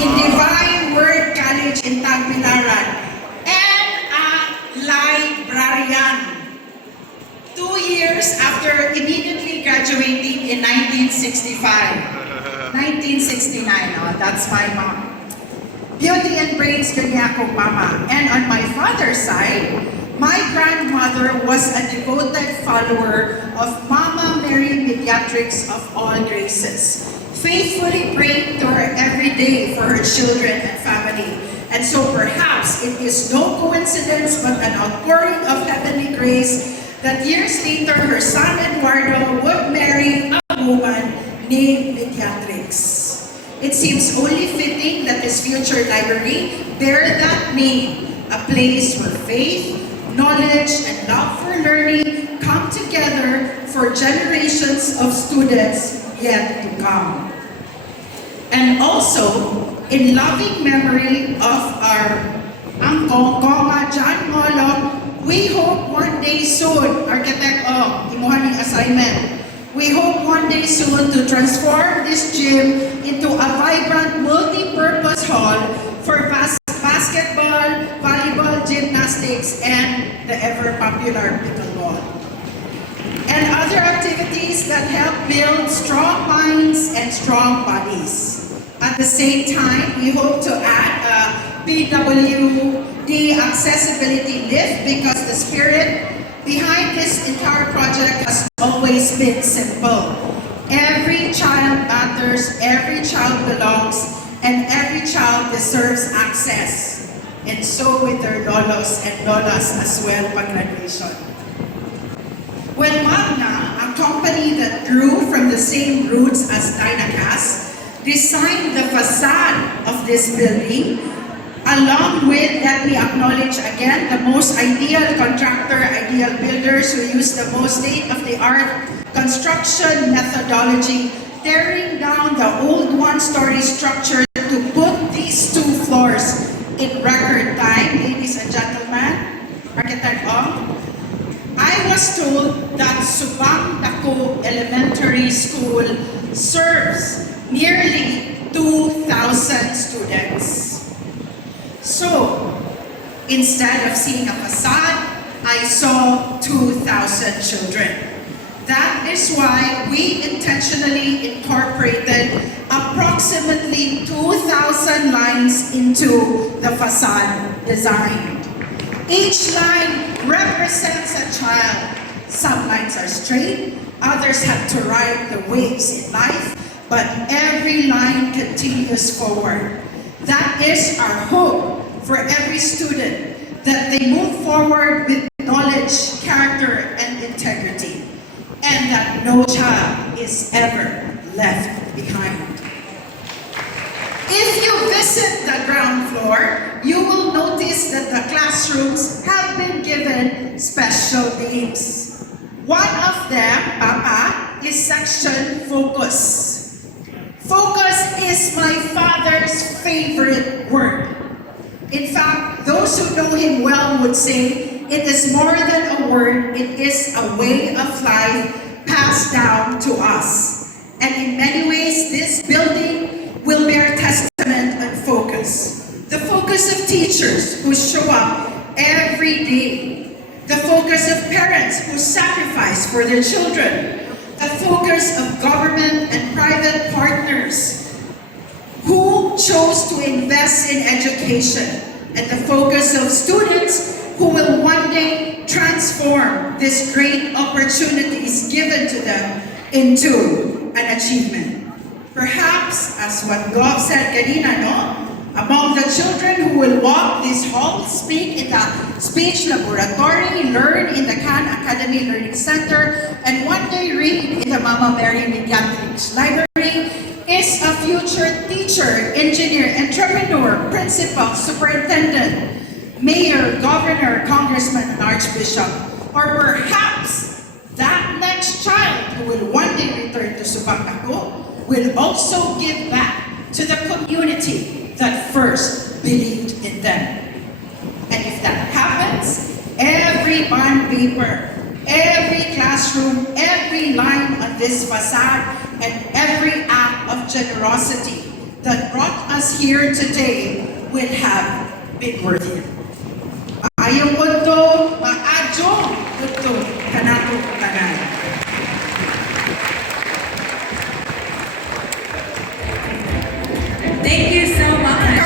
in Divine Word College in Tagbilaran, and a librarian. 2 years after immediately graduating in 1965. 1969, oh, that's my mom. Beauty and brains, kanya ko mama. And on my father's side, my grandmother was a devoted follower of Mama Mary Mediatrix of all graces, faithfully praying to her every day for her children and family. And so perhaps it is no coincidence but an outpouring of heavenly grace that years later her son Eduardo would marry a woman named Mediatrix. It seems only fitting that his future library bear that name, a place where faith, knowledge, and love for learning come together for generations of students yet to come. And also, in loving memory of our Ngo-Ong John Ngo-Ong, we hope one day soon, Architect Ong, imuha ning assignment, we hope one day soon to transform this gym into a vibrant multi-purpose hall for basketball, volleyball, gymnastics, and the ever-popular pickleball. And other activities that help build strong minds and strong bodies. At the same time, we hope to add a PWD accessibility lift because the spirit behind this entire project has always been simple. Every child matters, every child belongs, and every child deserves access. And so with their lolos and lolas as well pag-graduation. When Magna, a company that grew from the same roots as Dynacast, designed the facade of this building, along with that we acknowledge again the most ideal contractor, ideal builders who use the most state-of-the-art construction methodology, tearing down the old one-story structure to put these 2 floors in record time. Ladies and gentlemen, Architect Ong, I was told that Subangdaku Elementary School serves nearly 2,000 students. So, instead of seeing a facade, I saw 2,000 children. That is why we intentionally incorporated approximately 2,000 lines into the facade design. Each line represents a child. Some lines are straight, others have to ride the waves in life, but every line continues forward. That is our hope for every student, that they move forward with knowledge, character, and integrity, and that no child is ever left behind. If you visit the ground floor, you will notice that the classrooms have been given special names. One of them, Papa, is section Focus. Focus is my father's favorite word. In fact, those who know him well would say it is more than a word, it is a way of life passed down to us. And in many ways, this building will bear testament on focus. The focus of teachers who show up every day. The focus of parents who sacrifice for their children. The focus of government and private partners who chose to invest in education, and the focus of students who will one day transform these great opportunities given to them into an achievement. Perhaps, as what Gov said kanina, no? Among the children who will walk this hall, speak in the speech laboratory, learn in the Khan Academy Learning Center, and one day read in the Mama Mary Mediatrix Library is a future teacher, engineer, entrepreneur, principal, superintendent, mayor, governor, congressman, and archbishop. Or perhaps that next child who will one day return to Subangdaku will also give back to the community that first believed in them. And if that happens, every bond paper, every classroom, every line on this facade, and every act of generosity that brought us here today would have been worth it. Ayaw ko to, maadyo ko to, kanato tanan. Thank you so much.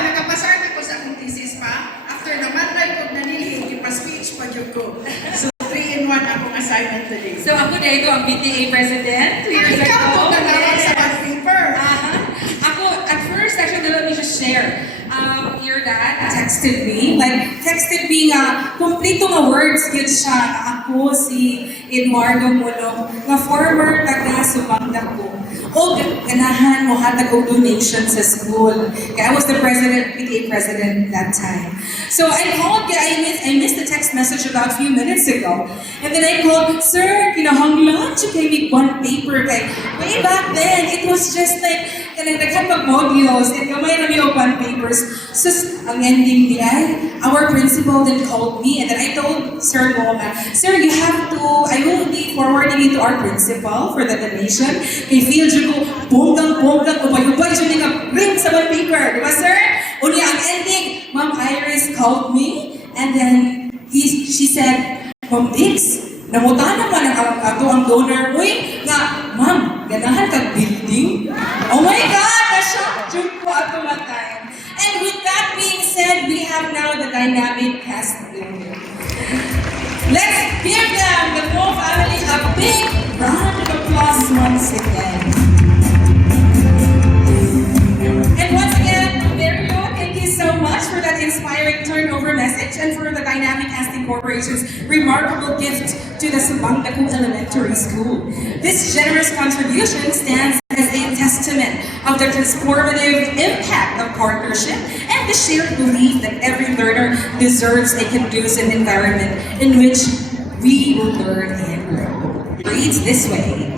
Nakapasar na ko sa akong thesis pa. After naman na ko nanilhin, ipa-speech pa yun ko. So, 3-in-1 akong assignment today. So ako dito ang PTA president 2 years ago. Ikaw po nalaman sa bad paper. Ako, at first, actually, let me just share. Your dad texted me nga, kompleto nga words yun siya na ako si Eduardo Mulong, nga former taga Subangdaku. O ganahan mo hatag og donation sa school. Kaya I was the president, PTA president that time. So I called, I missed the text message about a few minutes ago. And then I called, sir, kinahanglan siya kay me one paper. Kay way back then, it was just like, nagdaghan modules, and gamay na may one papers. So ang ending niya, our principal then called me, and then I told Sir Ngo-Ong, sir, you have to, I will be forwarding it to our principal for the donation. Kay feel ko, bonggang-bonggang, upay-upay siya nga ring sa one paper. Diba, sir? Unya, ang ending, Ma'am Iris called me, and then she said, Ma'am Dix, namutan naman ato ang donor. Uy, nga, ma'am, ganahan kag building? Oh my God! Na-shock joke ko ato nga time. And with that being said, we have now the Dynacast Building. Let's give them, the whole family, a big round of applause once again. And once again, Marylou, thank you so much for that inspiring turnover message and for the Dynacast Corporation's remarkable gift to the Subangdaku Elementary School. This generous contribution stands as a testament of the transformative impact of partnership and the shared belief that every learner deserves a conducive environment in which we will learn and grow. It reads this way.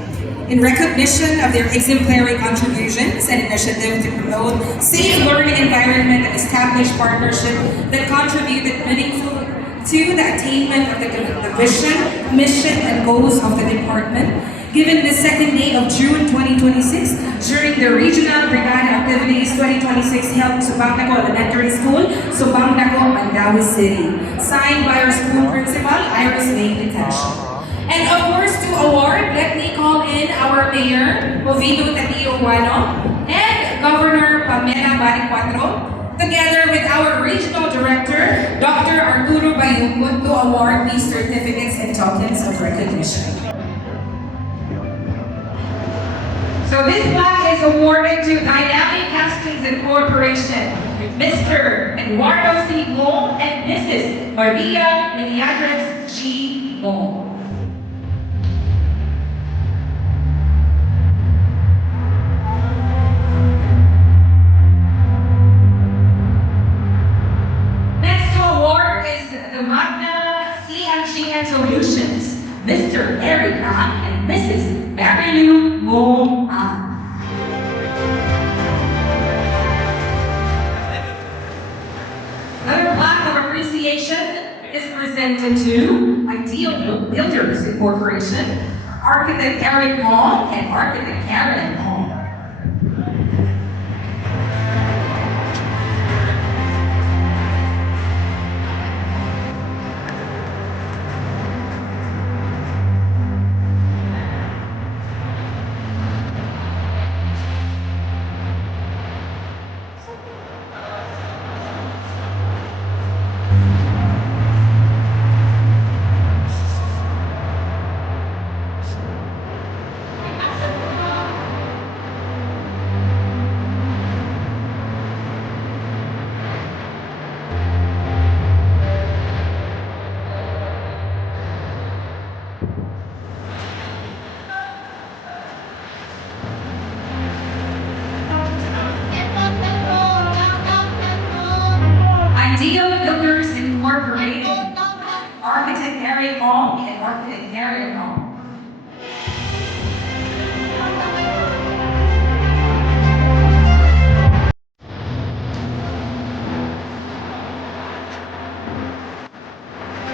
In recognition of their exemplary contributions and initiative to promote safe learning environment and establish partnership that contributed meaningful to the attainment of the vision, mission, and goals of the department, given the second day of June 2026 during the Regional Brigada Activities 2026 held at Subangdaku Elementary School, Subangdaku, Mandaue City. Signed by our school principal, Iris May Detention. And of course, to award, let me call in our Mayor, Movito Tatio-Guano, and Governor Pamela Baricuatro, together with our Regional Director, Dr. Arturo Bayumbut, to award these certificates and tokens of recognition. So this plaque is awarded to Dynacast Corporation, Mr. Eduardo C. Ngo and Mrs. Maria Miniatres G. Ngo. Solutions, Mr. Erica and Mrs. Marylou Ngo-Ong. Another plaque of appreciation is presented to Ideal Builders Incorporation, Architect Eric Ngo and Architect Karen Ngo. Incorporated, Architect Ngo and Architect Karen Ngo.